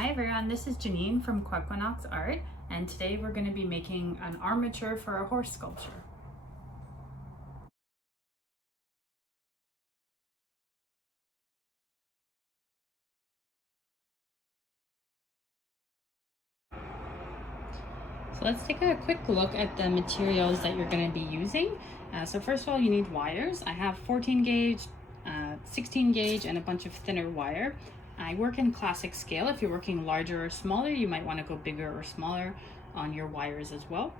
Hi everyone, this is Janine from Quequinox Art, and today we're going to be making an armature for a horse sculpture. So let's take a quick look at the materials that you're going to be using. So first of all, you need wires. I have 14 gauge, 16 gauge, and a bunch of thinner wire. I work in classic scale. If you're working larger or smaller, you might want to go bigger or smaller on your wires as well.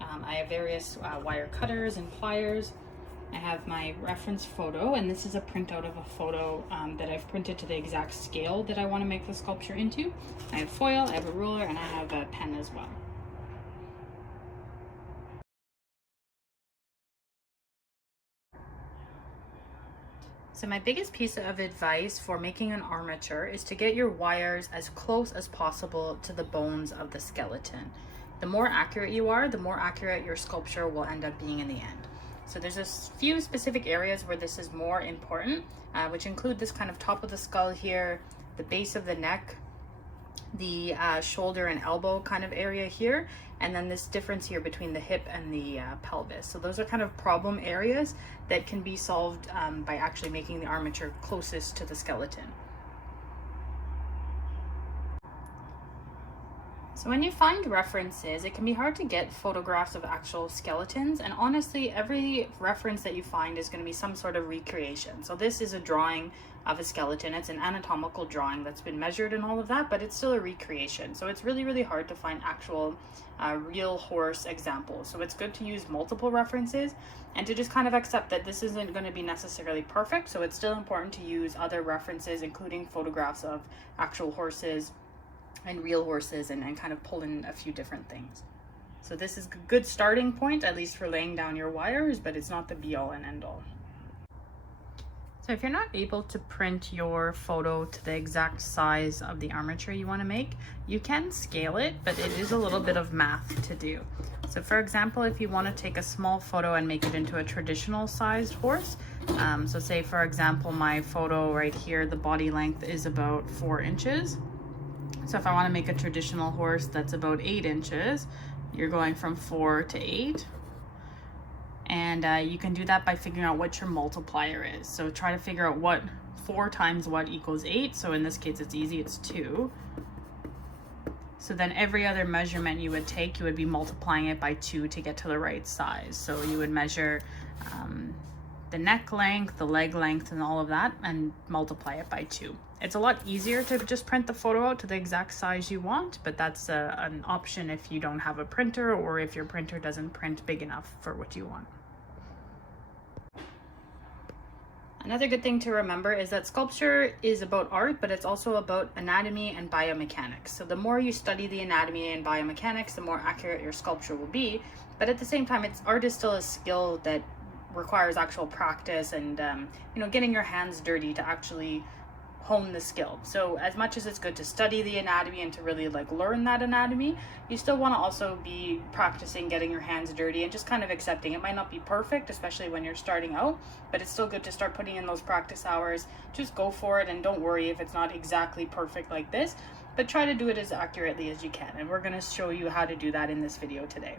I have various wire cutters and pliers. I have my reference photo, and this is a printout of a photo that I've printed to the exact scale that I want to make the sculpture into. I have foil, I have a ruler, and I have a pen as well. So my biggest piece of advice for making an armature is to get your wires as close as possible to the bones of the skeleton. The more accurate you are, the more accurate your sculpture will end up being in the end. So there's a few specific areas where this is more important, which include this kind of top of the skull here, the base of the neck, the shoulder and elbow kind of area here, and then this difference here between the hip and the pelvis. So those are kind of problem areas that can be solved by actually making the armature closest to the skeleton. So when you find references, it can be hard to get photographs of actual skeletons, and honestly, every reference that you find is going to be some sort of recreation. So this is a drawing of a skeleton. It's an anatomical drawing that's been measured and all of that, but it's still a recreation. So it's really hard to find actual real horse examples. So it's good to use multiple references and to just kind of accept that this isn't going to be necessarily perfect. So it's still important to use other references, including photographs of actual horses and real horses, and kind of pull in a few different things. So this is a good starting point, at least for laying down your wires, but it's not the be all and end all. So if you're not able to print your photo to the exact size of the armature you want to make, you can scale it, but it is a little bit of math to do. So for example, if you want to take a small photo and make it into a traditional sized horse, so say for example, my photo right here, the body length is about 4 inches. So if I want to make a traditional horse that's about 8 inches, you're going from 4 to 8. And you can do that by figuring out what your multiplier is. So try to figure out what 4 times what equals 8. So in this case, it's easy, it's 2. So then every other measurement you would take, you would be multiplying it by 2 to get to the right size. So you would measure the neck length, the leg length, and all of that, and multiply it by 2. It's a lot easier to just print the photo out to the exact size you want, but that's an option if you don't have a printer, or if your printer doesn't print big enough for what you want. Another good thing to remember is that sculpture is about art, but it's also about anatomy and biomechanics. So the more you study the anatomy and biomechanics, the more accurate your sculpture will be. But at the same time, art is still a skill that requires actual practice and getting your hands dirty to actually hone the skill. So as much as it's good to study the anatomy and to really learn that anatomy, you still want to also be practicing getting your hands dirty and just kind of accepting it might not be perfect, especially when you're starting out, but it's still good to start putting in those practice hours. Just go for it and don't worry if it's not exactly perfect like this, but try to do it as accurately as you can. And we're going to show you how to do that in this video today.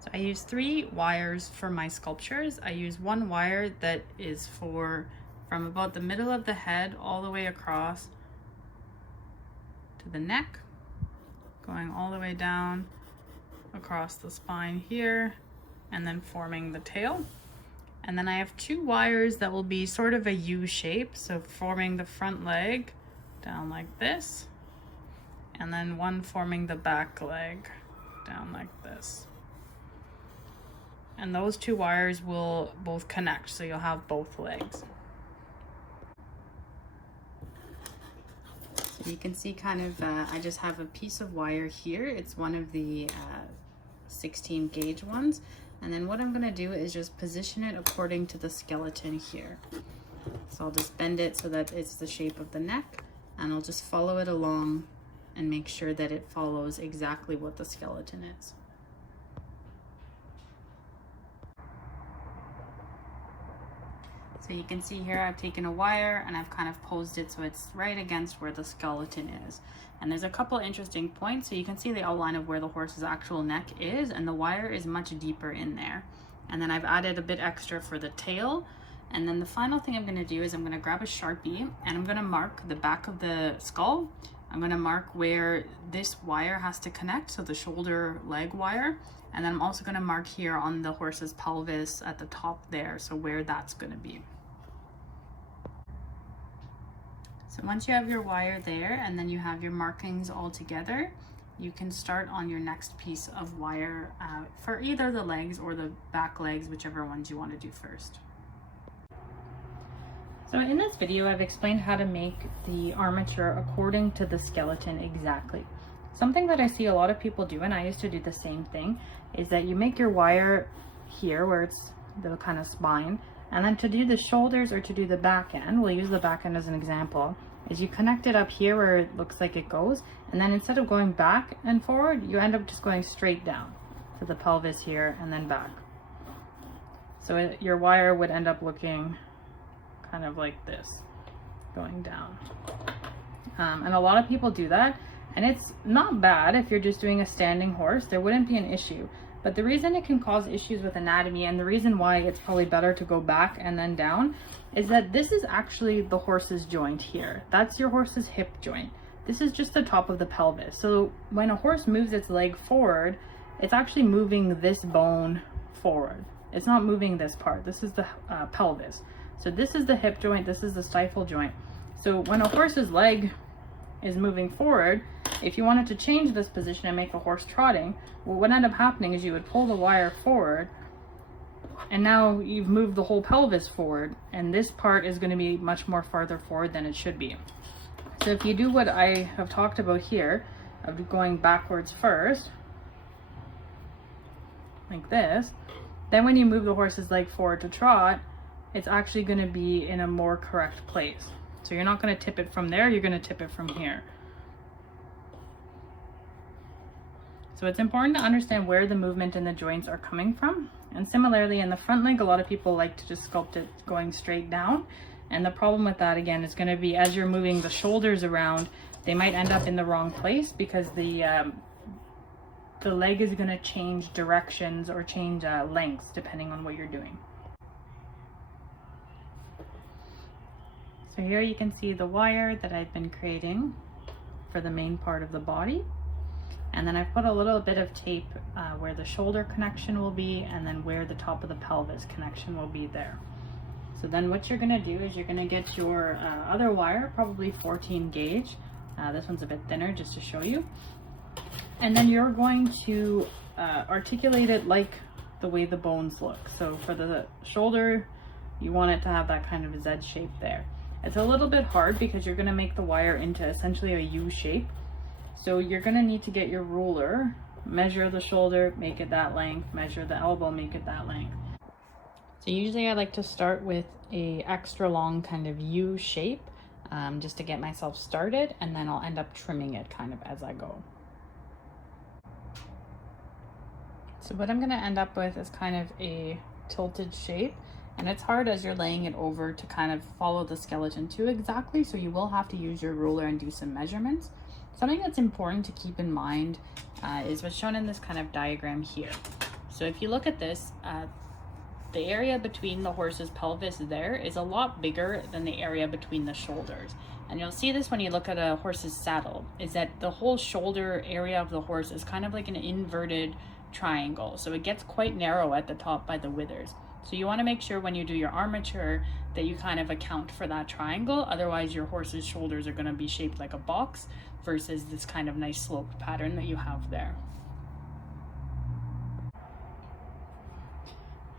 So I use 3 wires for my sculptures. I use one wire that is from about the middle of the head all the way across to the neck, going all the way down across the spine here, and then forming the tail. And then I have 2 wires that will be sort of a U shape, so forming the front leg down like this, and then one forming the back leg down like this. And those 2 wires will both connect, so you'll have both legs. So you can see kind of, I just have a piece of wire here. It's one of the 16 gauge ones. And then what I'm gonna do is just position it according to the skeleton here. So I'll just bend it so that it's the shape of the neck, and I'll just follow it along and make sure that it follows exactly what the skeleton is. So you can see here I've taken a wire and I've kind of posed it so it's right against where the skeleton is. And there's a couple interesting points. So you can see the outline of where the horse's actual neck is, and the wire is much deeper in there. And then I've added a bit extra for the tail. And then the final thing I'm going to do is I'm going to grab a Sharpie and I'm going to mark the back of the skull. I'm going to mark where this wire has to connect, so the shoulder leg wire. And then I'm also going to mark here on the horse's pelvis at the top there, so where that's going to be. So once you have your wire there and then you have your markings all together, you can start on your next piece of wire for either the legs or the back legs, whichever ones you want to do first. So in this video, I've explained how to make the armature according to the skeleton exactly. Something that I see a lot of people do, and I used to do the same thing, is that you make your wire here where it's the kind of spine, and then to do the shoulders or to do the back end, we'll use the back end as an example, is you connect it up here where it looks like it goes, and then instead of going back and forward, you end up just going straight down to the pelvis here and then back. So your wire would end up looking kind of like this, going down. And a lot of people do that, and it's not bad if you're just doing a standing horse. There wouldn't be an issue. But the reason it can cause issues with anatomy, and the reason why it's probably better to go back and then down, is that this is actually the horse's joint here. That's your horse's hip joint. This is just the top of the pelvis. So when a horse moves its leg forward, it's actually moving this bone forward. It's not moving this part. This is the pelvis. So this is the hip joint, this is the stifle joint. So when a horse's leg is moving forward, if you wanted to change this position and make the horse trotting, what would end up happening is you would pull the wire forward, and now you've moved the whole pelvis forward, and this part is going to be much more farther forward than it should be. So if you do what I have talked about here, of going backwards first, like this, then when you move the horse's leg forward to trot, it's actually going to be in a more correct place. So you're not going to tip it from there, you're going to tip it from here. So it's important to understand where the movement in the joints are coming from. And similarly in the front leg, a lot of people like to just sculpt it going straight down. And the problem with that, again, is going to be as you're moving the shoulders around, they might end up in the wrong place because the leg is going to change directions or change lengths depending on what you're doing. So here you can see the wire that I've been creating for the main part of the body. And then I've put a little bit of tape where the shoulder connection will be, and then where the top of the pelvis connection will be there. So then what you're gonna do is you're gonna get your other wire, probably 14 gauge. This one's a bit thinner just to show you. And then you're going to articulate it like the way the bones look. So for the shoulder, you want it to have that kind of Z shape there. It's a little bit hard because you're going to make the wire into essentially a U shape. So you're going to need to get your ruler, measure the shoulder, make it that length, measure the elbow, make it that length. So usually I like to start with a extra long kind of U shape just to get myself started, and then I'll end up trimming it kind of as I go. So what I'm going to end up with is kind of a tilted shape. And it's hard as you're laying it over to kind of follow the skeleton too exactly, so you will have to use your ruler and do some measurements. Something that's important to keep in mind is what's shown in this kind of diagram here. So if you look at this, the area between the horse's pelvis there is a lot bigger than the area between the shoulders. And you'll see this when you look at a horse's saddle, is that the whole shoulder area of the horse is kind of like an inverted triangle. So it gets quite narrow at the top by the withers. So you want to make sure when you do your armature that you kind of account for that triangle. Otherwise your horse's shoulders are going to be shaped like a box versus this kind of nice sloped pattern that you have there.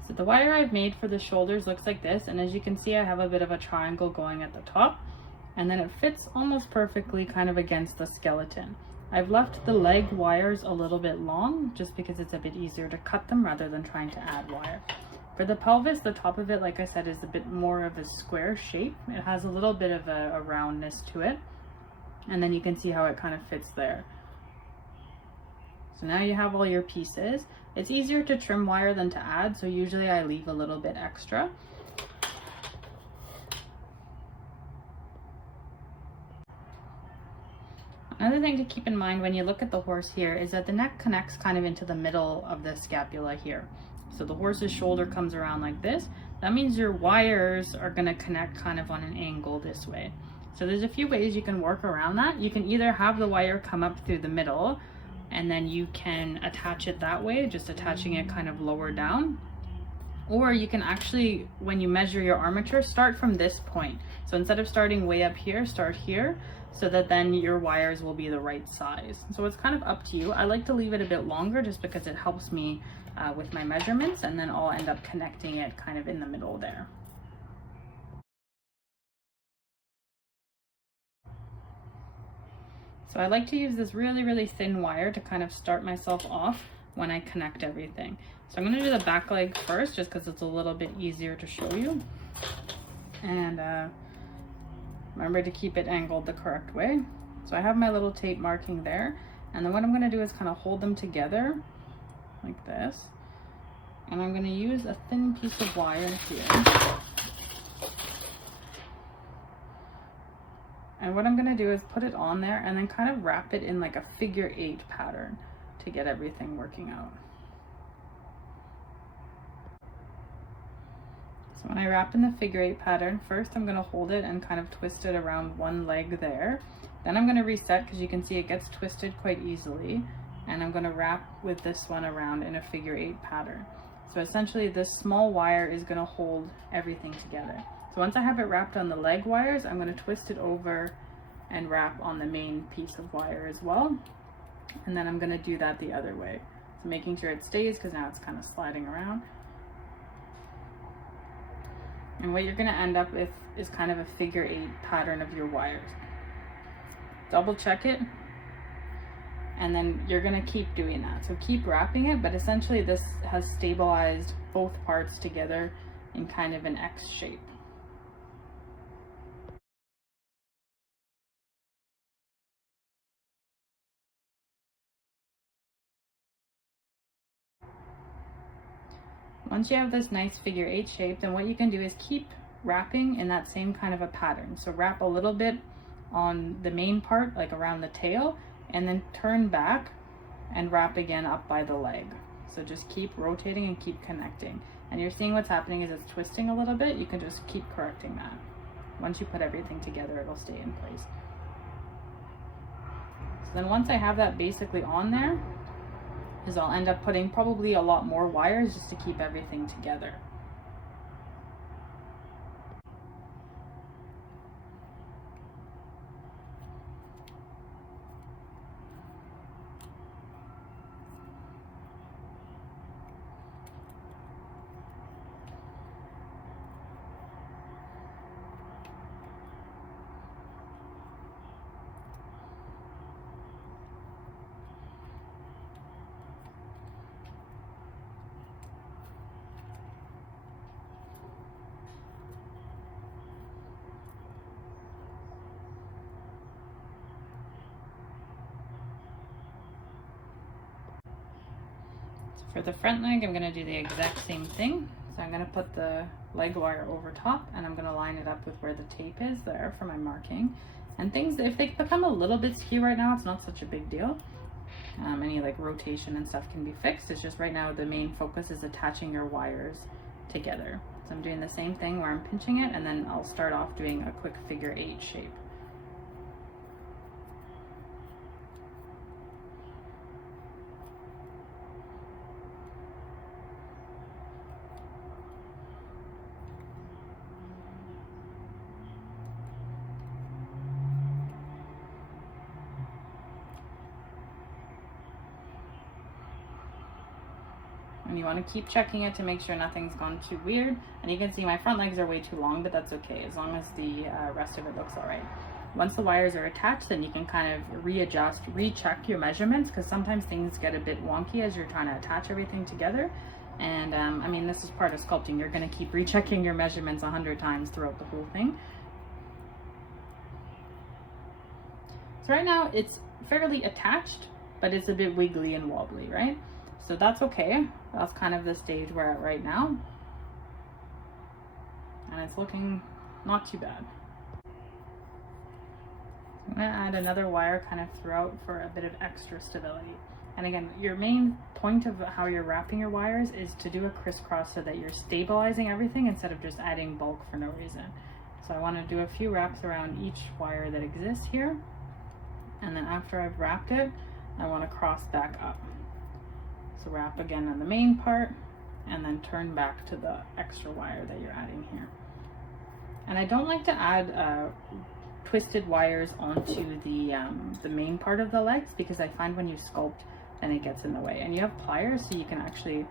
So the wire I've made for the shoulders looks like this, and as you can see I have a bit of a triangle going at the top, and then it fits almost perfectly kind of against the skeleton. I've left the leg wires a little bit long just because it's a bit easier to cut them rather than trying to add wire. For the pelvis, the top of it, like I said, is a bit more of a square shape. It has a little bit of a roundness to it. And then you can see how it kind of fits there. So now you have all your pieces. It's easier to trim wire than to add, so usually I leave a little bit extra. Another thing to keep in mind when you look at the horse here is that the neck connects kind of into the middle of the scapula here. So the horse's shoulder comes around like this. That means your wires are going to connect kind of on an angle this way. So there's a few ways you can work around that. You can either have the wire come up through the middle and then you can attach it that way, just attaching it kind of lower down. Or you can actually, when you measure your armature, start from this point. So instead of starting way up here, start here, so that then your wires will be the right size. So it's kind of up to you. I like to leave it a bit longer just because it helps me with my measurements, and then I'll end up connecting it kind of in the middle there. So I like to use this really, really thin wire to kind of start myself off when I connect everything. So I'm going to do the back leg first, just because it's a little bit easier to show you. And remember to keep it angled the correct way. So I have my little tape marking there. And then what I'm going to do is kind of hold them together like this. And I'm going to use a thin piece of wire here. And what I'm going to do is put it on there and then kind of wrap it in like a figure 8 pattern to get everything working out. So when I wrap in the figure 8 pattern, first I'm going to hold it and kind of twist it around one leg there. Then I'm going to reset, because you can see it gets twisted quite easily. And I'm going to wrap with this one around in a figure 8 pattern. So essentially this small wire is going to hold everything together. So once I have it wrapped on the leg wires, I'm going to twist it over and wrap on the main piece of wire as well. And then I'm going to do that the other way. So making sure it stays, because now it's kind of sliding around. And what you're going to end up with is kind of a figure 8 pattern of your wires. Double check it, and then you're going to keep doing that. So keep wrapping it, but essentially this has stabilized both parts together in kind of an X shape. Once you have this nice figure 8 shape, then what you can do is keep wrapping in that same kind of a pattern. So wrap a little bit on the main part, like around the tail, and then turn back and wrap again up by the leg. So just keep rotating and keep connecting. And you're seeing what's happening is it's twisting a little bit. You can just keep correcting that. Once you put everything together, it'll stay in place. So then once I have that basically on there, is I'll end up putting probably a lot more wires just to keep everything together. For the front leg, I'm going to do the exact same thing. So I'm going to put the leg wire over top, and I'm going to line it up with where the tape is there for my marking. And things, if they become a little bit skew right now, it's not such a big deal. Any like rotation and stuff can be fixed. It's just right now the main focus is attaching your wires together. So I'm doing the same thing where I'm pinching it, and then I'll start off doing a quick figure 8 shape. And you want to keep checking it to make sure nothing's gone too weird. And you can see my front legs are way too long, but that's okay as long as the rest of it looks all right. Once the wires are attached, then you can kind of readjust, recheck your measurements, because sometimes things get a bit wonky as you're trying to attach everything together. And I mean, this is part of sculpting. You're going to keep rechecking your measurements 100 times throughout the whole thing. So right now it's fairly attached, but it's a bit wiggly and wobbly, right? So that's okay. That's kind of the stage we're at right now. And it's looking not too bad. I'm I'm going to add another wire kind of throughout for a bit of extra stability. And again, your main point of how you're wrapping your wires is to do a crisscross so that you're stabilizing everything instead of just adding bulk for no reason. So I want to do a few wraps around each wire that exists here. And then after I've wrapped it, I want to cross back up. So wrap again on the main part and then turn back to the extra wire that you're adding here. And I don't like to add twisted wires onto the main part of the legs, because I find when you sculpt, then it gets in the way. And you have pliers, so you can actually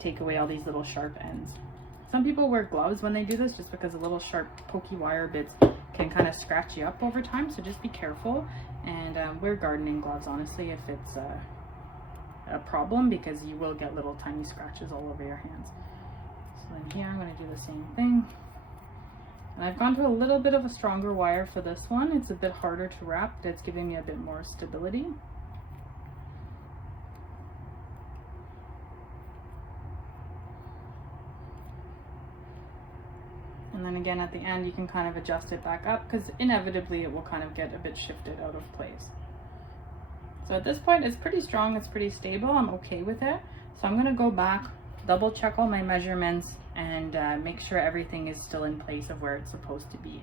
take away all these little sharp ends. Some people wear gloves when they do this, just because the little sharp pokey wire bits can kind of scratch you up over time, so just be careful. And wear gardening gloves, honestly, if it's a problem, because you will get little tiny scratches all over your hands. So then here I'm going to do the same thing. And I've gone to a little bit of a stronger wire for this one. It's a bit harder to wrap, but it's giving me a bit more stability. And then again at the end you can kind of adjust it back up, because inevitably it will kind of get a bit shifted out of place. So at this point it's pretty strong, it's pretty stable, I'm okay with it. So I'm going to go back, double check all my measurements, and make sure everything is still in place of where it's supposed to be.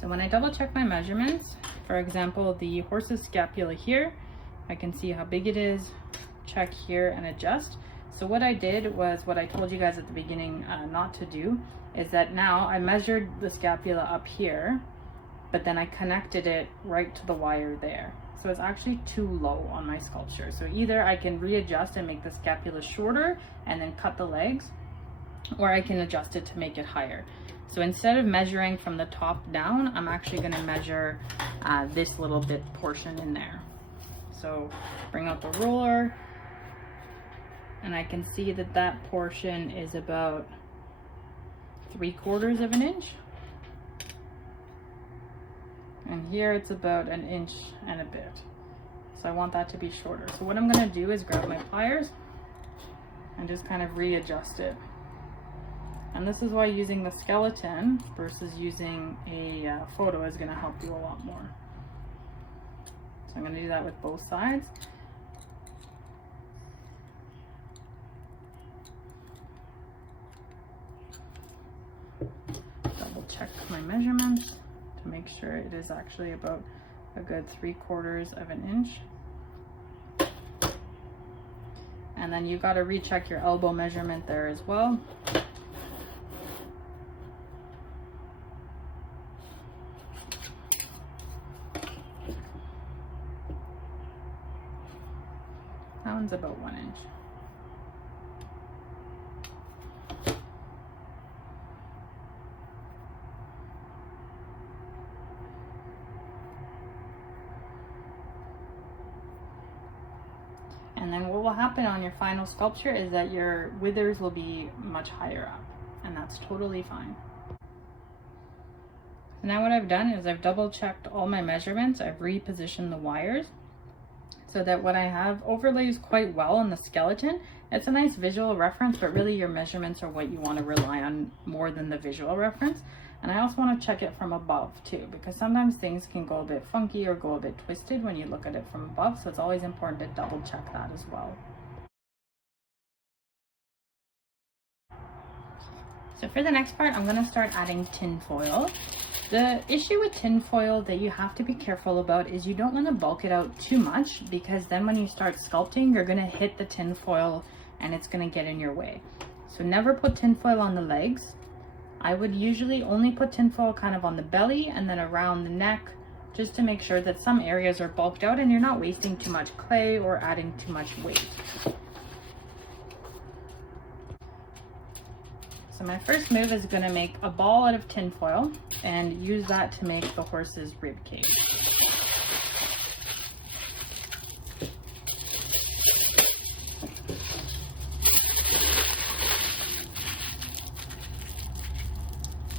So when I double check my measurements, for example, the horse's scapula here, I can see how big it is, check here and adjust. So what I did was what I told you guys at the beginning not to do, is that now I measured the scapula up here, but then I connected it right to the wire there. So it's actually too low on my sculpture. So either I can readjust and make the scapula shorter and then cut the legs, or I can adjust it to make it higher. So instead of measuring from the top down, I'm actually going to measure this little bit portion in there. So bring out the roller, and I can see that that portion is about 3/4 of an inch. And here it's about 1 inch and a bit. So I want that to be shorter. So what I'm going to do is grab my pliers and just kind of readjust it. And this is why using the skeleton versus using a photo is going to help you a lot more. So I'm going to do that with both sides. Double check my measurements to make sure it is actually about a good 3/4 of an inch. And then you got to recheck your elbow measurement there as well. That one's about 1 inch. And then what will happen on your final sculpture is that your withers will be much higher up, and that's totally fine. So now what I've done is I've double checked all my measurements. I've repositioned the wires so that what I have overlays quite well on the skeleton. It's a nice visual reference, but really your measurements are what you want to rely on more than the visual reference. And I also want to check it from above too, because sometimes things can go a bit funky or go a bit twisted when you look at it from above. So it's always important to double check that as well. So for the next part, I'm going to start adding tin foil. The issue with tin foil that you have to be careful about is you don't want to bulk it out too much, because then when you start sculpting, you're going to hit the tin foil and it's going to get in your way. So never put tin foil on the legs. I would usually only put tin foil kind of on the belly and then around the neck, just to make sure that some areas are bulked out and you're not wasting too much clay or adding too much weight. So my first move is going to make a ball out of tin foil and use that to make the horse's rib cage.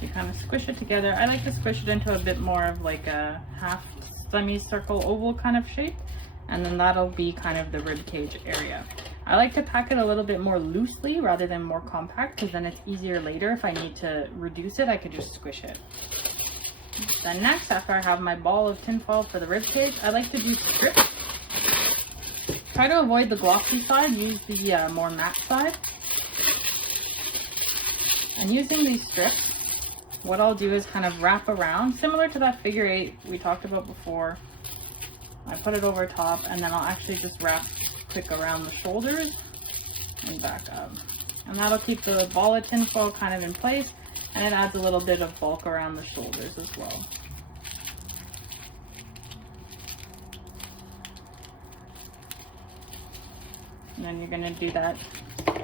You kind of squish it together. I like to squish it into a bit more of like a half semicircle oval kind of shape, and then that'll be kind of the rib cage area. I like to pack it a little bit more loosely rather than more compact, because then it's easier later if I need to reduce it, I could just squish it. Then next, after I have my ball of tinfoil for the rib cage, I like to do strips. Try to avoid the glossy side, use the more matte side. And using these strips, what I'll do is kind of wrap around, similar to that figure 8 we talked about before. I put it over top, and then I'll actually just wrap quick around the shoulders and back up. And that'll keep the ball of tinfoil kind of in place, and it adds a little bit of bulk around the shoulders as well. And then you're going to do that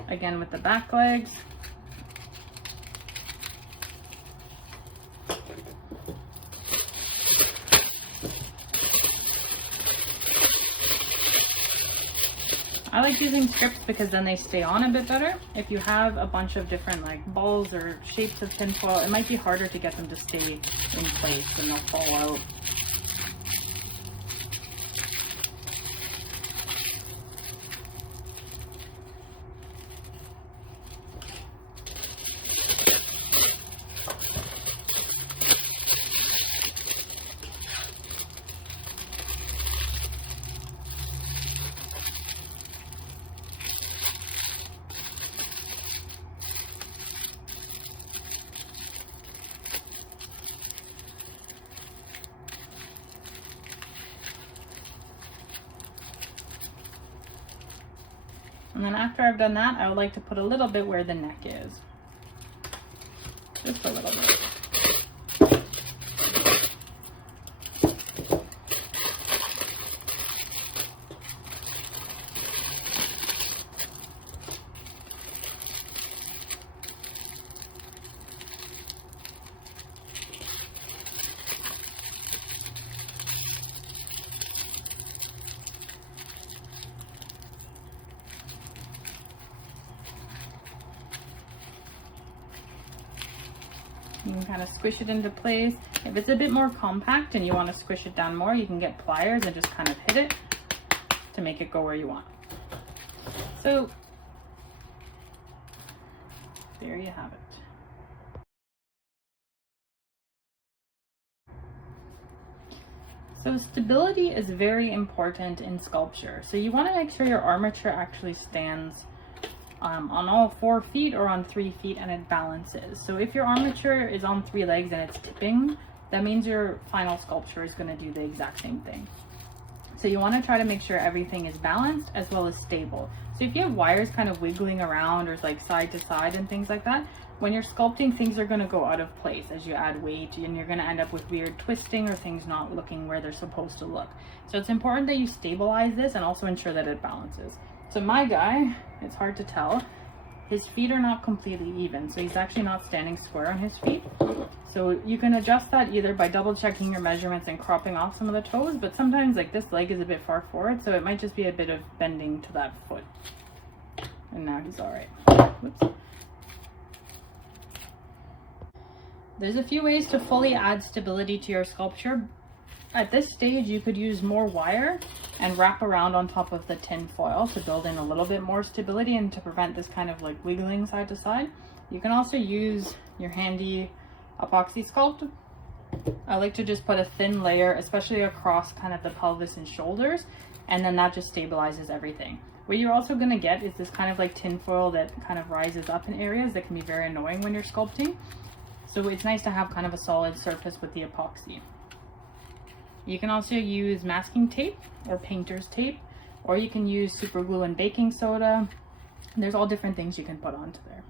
again with the back legs. I like using strips because then they stay on a bit better. If you have a bunch of different like balls or shapes of tinfoil, it might be harder to get them to stay in place and they'll fall out. And then after I've done that, I would like to put a little bit where the neck is. Just a little bit. You can kind of squish it into place. If it's a bit more compact and you want to squish it down more, you can get pliers and just kind of hit it to make it go where you want. So there you have it. So stability is very important in sculpture. So you want to make sure your armature actually stands on all 4 feet or on 3 feet and it balances. So if your armature is on 3 legs and it's tipping, that means your final sculpture is going to do the exact same thing. So you want to try to make sure everything is balanced as well as stable. So if you have wires kind of wiggling around or like side to side and things like that, when you're sculpting, things are going to go out of place as you add weight, and you're going to end up with weird twisting or things not looking where they're supposed to look. So it's important that you stabilize this and also ensure that it balances. So my guy, it's hard to tell, his feet are not completely even, so he's actually not standing square on his feet. So you can adjust that either by double checking your measurements and cropping off some of the toes, but sometimes like this leg is a bit far forward, so it might just be a bit of bending to that foot. And now he's all right. Whoops. There's a few ways to fully add stability to your sculpture. At this stage, you could use more wire and wrap around on top of the tin foil to build in a little bit more stability and to prevent this kind of like wiggling side to side. You can also use your handy epoxy sculpt. I like to just put a thin layer, especially across kind of the pelvis and shoulders, and then that just stabilizes everything. What you're also going to get is this kind of like tin foil that kind of rises up in areas that can be very annoying when you're sculpting. So it's nice to have kind of a solid surface with the epoxy. You can also use masking tape or painter's tape, or you can use super glue and baking soda. There's all different things you can put onto there.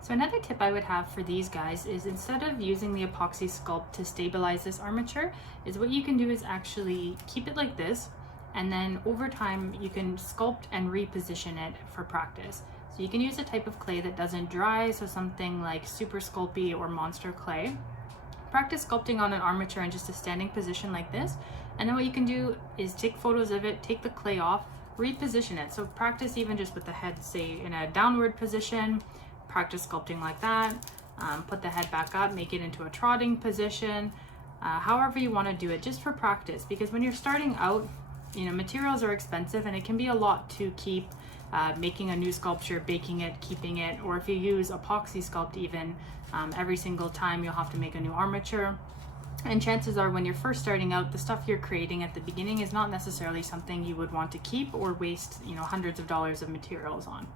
So another tip I would have for these guys is, instead of using the epoxy sculpt to stabilize this armature, is what you can do is actually keep it like this, and then over time you can sculpt and reposition it for practice. So you can use a type of clay that doesn't dry, so something like Super Sculpey or Monster Clay. Practice sculpting on an armature in just a standing position like this, and then what you can do is take photos of it, take the clay off, reposition it. So practice even just with the head, say in a downward position, practice sculpting like that, put the head back up, make it into a trotting position, however you want to do it, just for practice, because when you're starting out, you know, materials are expensive and it can be a lot to keep making a new sculpture, baking it, keeping it, or if you use epoxy sculpt even, every single time you'll have to make a new armature. And chances are when you're first starting out, the stuff you're creating at the beginning is not necessarily something you would want to keep or waste, you know, hundreds of dollars of materials on.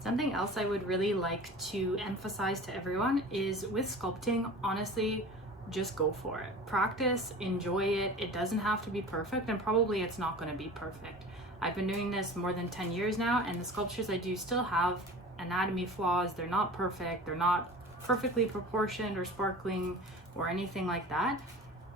Something else I would really like to emphasize to everyone is with sculpting, honestly, just go for it. Practice, enjoy it. It doesn't have to be perfect, and probably it's not going to be perfect. I've been doing this more than 10 years now, and the sculptures I do still have anatomy flaws. They're not perfect. They're not perfectly proportioned or sparkling or anything like that.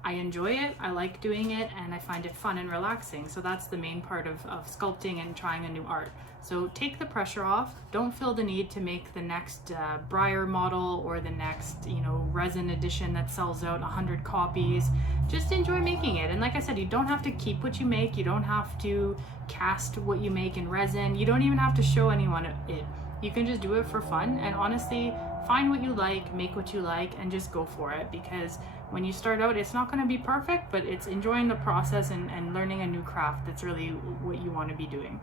I enjoy it, I like doing it, and I find it fun and relaxing. So that's the main part of sculpting and trying a new art. So take the pressure off. Don't feel the need to make the next Breyer model or the next, you know, resin edition that sells out 100 copies. Just enjoy making it. And like I said, you don't have to keep what you make. You don't have to cast what you make in resin. You don't even have to show anyone it. You can just do it for fun, and honestly, find what you like, make what you like, and just go for it, because when you start out, it's not going to be perfect, but it's enjoying the process and learning a new craft that's really what you want to be doing.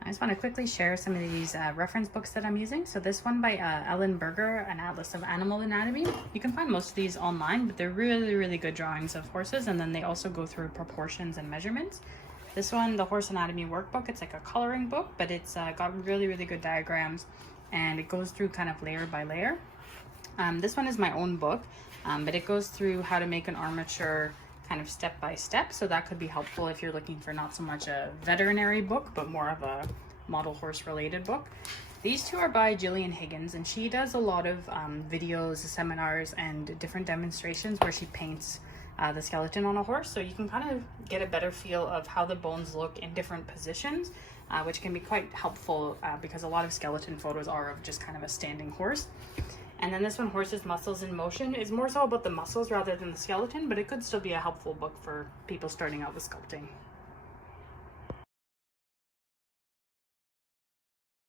I just want to quickly share some of these reference books that I'm using. So this one by Ellen Berger, An Atlas of Animal Anatomy. You can find most of these online, but they're really, really good drawings of horses, and then they also go through proportions and measurements. This one, the Horse Anatomy Workbook, it's like a coloring book, but it's got really, really good diagrams, and it goes through kind of layer by layer. This one is my own book, but it goes through how to make an armature kind of step by step, so that could be helpful if you're looking for not so much a veterinary book, but more of a model horse related book. These two are by Janine Haq, and she does a lot of videos, seminars, and different demonstrations where she paints the skeleton on a horse, so you can kind of get a better feel of how the bones look in different positions, which can be quite helpful because a lot of skeleton photos are of just kind of a standing horse. And then this one, Horses, Muscles in Motion, is more so about the muscles rather than the skeleton, but it could still be a helpful book for people starting out with sculpting.